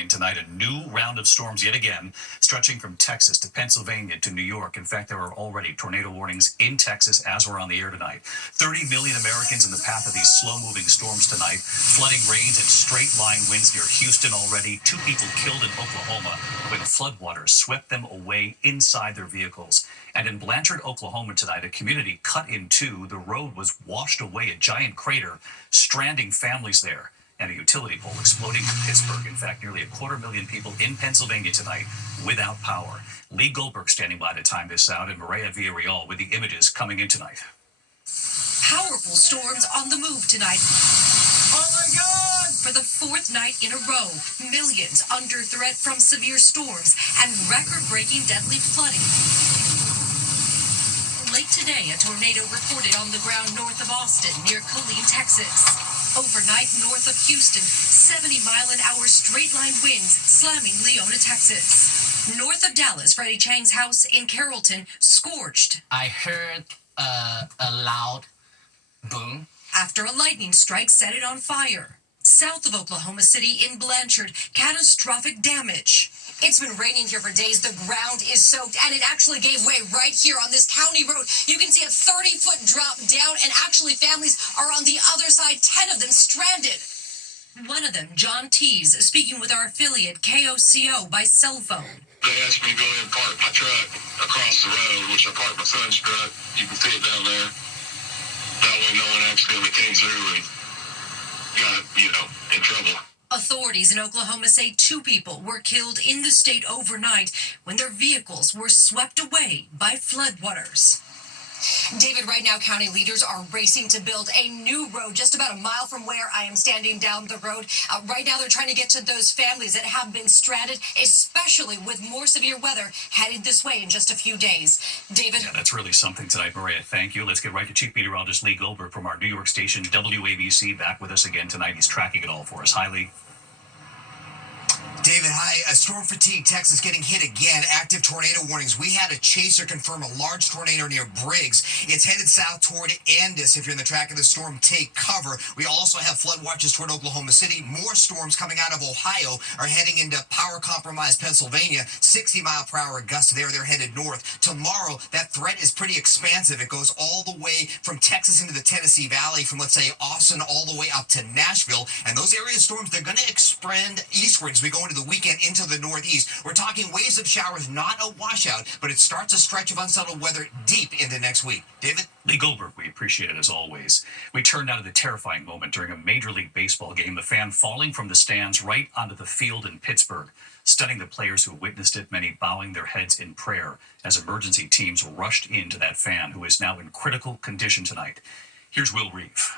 in tonight. A new round of storms yet again, stretching from Texas to Pennsylvania to New York. In fact, there are already tornado warnings in Texas as we're on the air tonight. 30 million Americans in the path of these slow-moving storms tonight. Flooding rains and straight-line winds near Houston already. 2 people killed in Oklahoma when floodwaters swept them away inside their vehicles. And in Blanchard, Oklahoma tonight, a community cut in two. The road was washed away, a giant crater, stranding families there. And a utility pole exploding in Pittsburgh. In fact, nearly 250,000 people in Pennsylvania tonight without power. Lee Goldberg standing by to time this out, and Maria Villarreal with the images coming in tonight. Powerful storms on the move tonight. Oh my God! For the 4th night in a row, millions under threat from severe storms and record-breaking deadly flooding. Late today, a tornado reported on the ground north of Austin near Killeen, Texas. Overnight north of Houston, 70-mile-an-hour straight-line winds slamming Leona, Texas. North of Dallas, Freddie Chang's house in Carrollton scorched. I heard a loud boom. After a lightning strike set it on fire. South of Oklahoma City in Blanchard, catastrophic damage. It's been raining here for days. The ground is soaked, and it actually gave way right here on this county road. You can see a 30-foot drop down, and actually families are on the other side, 10 of them stranded. One of them, John Tees, speaking with our affiliate KOCO by cell phone. They asked me to go ahead and park my truck across the road, which I parked my son's truck. You can see it down there. That way no one accidentally came through and got, in trouble. Authorities in Oklahoma say 2 people were killed in the state overnight when their vehicles were swept away by floodwaters. David, right now, county leaders are racing to build a new road just about a mile from where I am standing down the road. Right now, they're trying to get to those families that have been stranded, especially with more severe weather headed this way in just a few days. David? Yeah, that's really something tonight, Maria. Thank you. Let's get right to Chief Meteorologist Lee Goldberg from our New York station, WABC, back with us again tonight. He's tracking it all for us. Hi, Lee. David, hi. Storm fatigue, Texas getting hit again. Active tornado warnings. We had a chaser confirm a large tornado near Briggs. It's headed south toward Andis. If you're in the track of the storm, take cover. We also have flood watches toward Oklahoma City. More storms coming out of Ohio are heading into power-compromised Pennsylvania. 60-mile-per-hour gusts there. They're headed north. Tomorrow, that threat is pretty expansive. It goes all the way from Texas into the Tennessee Valley, from, let's say, Austin all the way up to Nashville. And those area storms, they're going to expand eastward as we go into the weekend into the northeast. We're talking waves of showers, not a washout, but it starts a stretch of unsettled weather deep into next week. David? Lee Goldberg, we appreciate it as always. We turn now to the terrifying moment during a Major League Baseball game, the fan falling from the stands right onto the field in Pittsburgh, stunning the players who witnessed it, many bowing their heads in prayer as emergency teams rushed into that fan, who is now in critical condition tonight. Here's Will Reeve.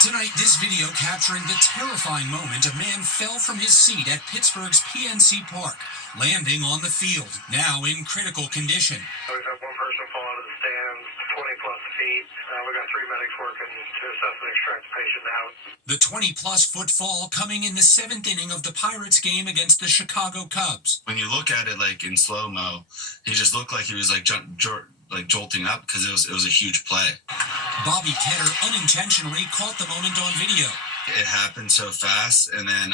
Tonight, this video capturing the terrifying moment a man fell from his seat at Pittsburgh's PNC Park, landing on the field, now in critical condition. We've had one person fall out of the stands, 20-plus feet. We've got 3 medics working to assess and extract the patient out. The 20-plus foot fall coming in the 7th inning of the Pirates game against the Chicago Cubs. When you look at it like in slow-mo, he just looked like he was like jolting up because it was a huge play. Bobby Ketter unintentionally caught the moment on video. It happened so fast, and then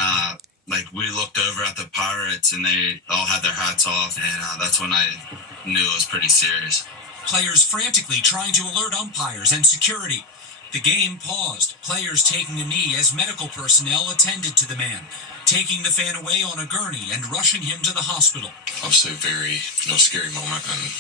we looked over at the Pirates, and they all had their hats off, and that's when I knew it was pretty serious. Players frantically trying to alert umpires and security. The game paused, players taking a knee as medical personnel attended to the man, taking the fan away on a gurney and rushing him to the hospital. Obviously a very scary moment, and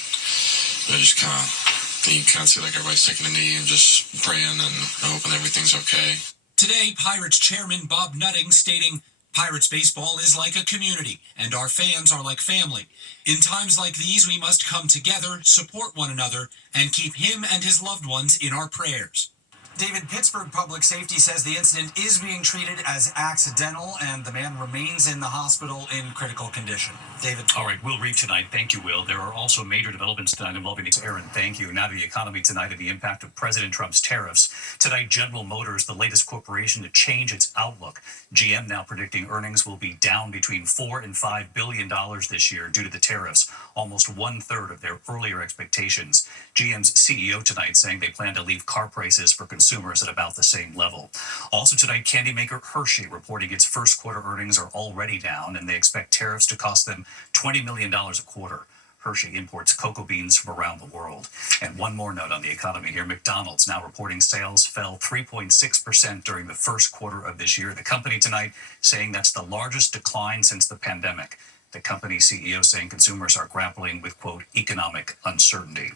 just you kind of see like everybody's taking a knee and just praying and hoping everything's okay. Today, Pirates chairman Bob Nutting stating, Pirates baseball is like a community, and our fans are like family. In times like these, we must come together, support one another, and keep him and his loved ones in our prayers. David, Pittsburgh Public Safety says the incident is being treated as accidental, and the man remains in the hospital in critical condition. David? All right, Will Reeve tonight. Thank you, Will. There are also major developments tonight involving Aaron. Thank you. Now to the economy tonight and the impact of President Trump's tariffs. Tonight, General Motors, the latest corporation to change its outlook. GM now predicting earnings will be down between $4 and $5 billion this year due to the tariffs, almost 1/3 of their earlier expectations. GM's CEO tonight saying they plan to leave car prices for consumers consumers at about the same level. Also tonight, candy maker Hershey reporting its first quarter earnings are already down, and they expect tariffs to cost them $20 million a quarter. Hershey imports cocoa beans from around the world. And one more note on the economy here. McDonald's now reporting sales fell 3.6% during the first quarter of this year. The company tonight saying that's the largest decline since the pandemic. The company CEO saying consumers are grappling with, quote, economic uncertainty.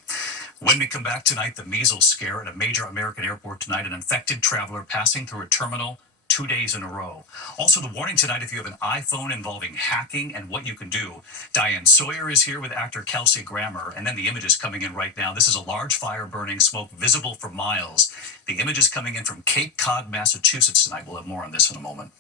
When we come back tonight, the measles scare at a major American airport tonight. An infected traveler passing through a terminal 2 days in a row. Also, the warning tonight if you have an iPhone involving hacking and what you can do. Diane Sawyer is here with actor Kelsey Grammer, and then the images coming in right now. This is a large fire burning, smoke visible for miles. The images coming in from Cape Cod, Massachusetts tonight. We'll have more on this in a moment.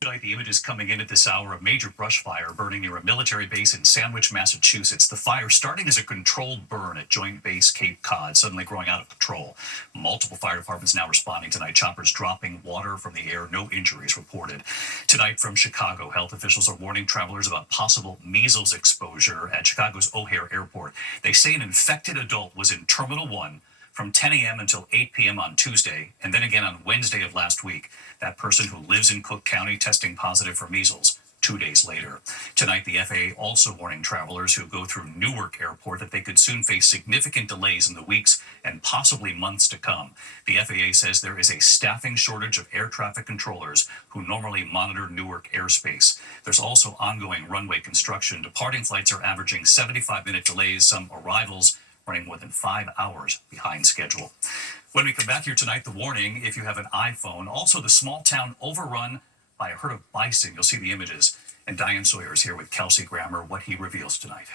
Tonight, the images coming in at this hour, a major brush fire burning near a military base in Sandwich, Massachusetts. The fire starting as a controlled burn at Joint Base Cape Cod, suddenly growing out of control. Multiple fire departments now responding tonight. Choppers dropping water from the air. No injuries reported. Tonight from Chicago, health officials are warning travelers about possible measles exposure at Chicago's O'Hare Airport. They say an infected adult was in Terminal 1 from 10 a.m. until 8 p.m. on Tuesday, and then again on Wednesday of last week. That person who lives in Cook County testing positive for measles 2 days later. Tonight, the FAA also warning travelers who go through Newark Airport that they could soon face significant delays in the weeks and possibly months to come. The FAA says there is a staffing shortage of air traffic controllers who normally monitor Newark airspace. There's also ongoing runway construction. Departing flights are averaging 75-minute delays, some arrivals running more than 5 hours behind schedule. When we come back here tonight, the warning if you have an iPhone, also the small town overrun by a herd of bison. You'll see the images. And Diane Sawyer is here with Kelsey Grammer, what he reveals tonight.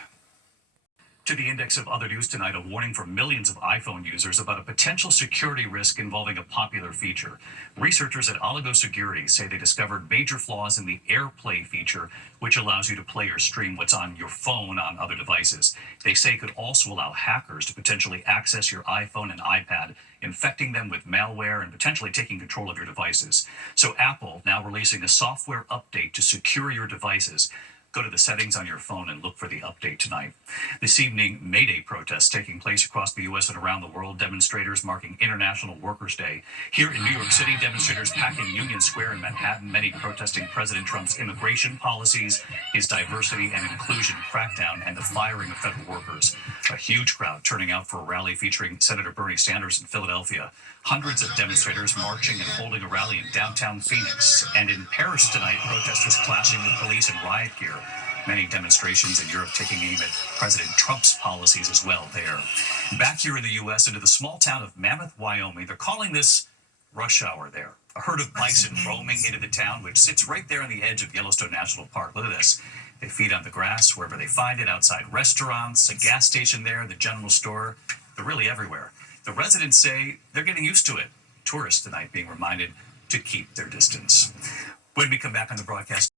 To the index of other news tonight, a warning for millions of iPhone users about a potential security risk involving a popular feature. Researchers at Oligo Security say they discovered major flaws in the AirPlay feature, which allows you to play or stream what's on your phone on other devices. They say it could also allow hackers to potentially access your iPhone and iPad, infecting them with malware and potentially taking control of your devices. So Apple now releasing a software update to secure your devices. Go to the settings on your phone and look for the update tonight. This evening, May Day protests taking place across the U.S. and around the world. Demonstrators marking International Workers' Day. Here in New York City, demonstrators packing Union Square in Manhattan, many protesting President Trump's immigration policies, his diversity and inclusion crackdown, and the firing of federal workers. A huge crowd turning out for a rally featuring Senator Bernie Sanders in Philadelphia. Hundreds of demonstrators marching and holding a rally in downtown Phoenix. And in Paris tonight, protesters clashing with police in riot gear. Many demonstrations in Europe taking aim at President Trump's policies as well there. Back here in the U.S., into the small town of Mammoth, Wyoming, they're calling this rush hour there. A herd of bison roaming into the town, which sits right there on the edge of Yellowstone National Park. Look at this. They feed on the grass wherever they find it, outside restaurants, a gas station there, the general store. They're really everywhere. The residents say they're getting used to it. Tourists tonight being reminded to keep their distance. When we come back on the broadcast,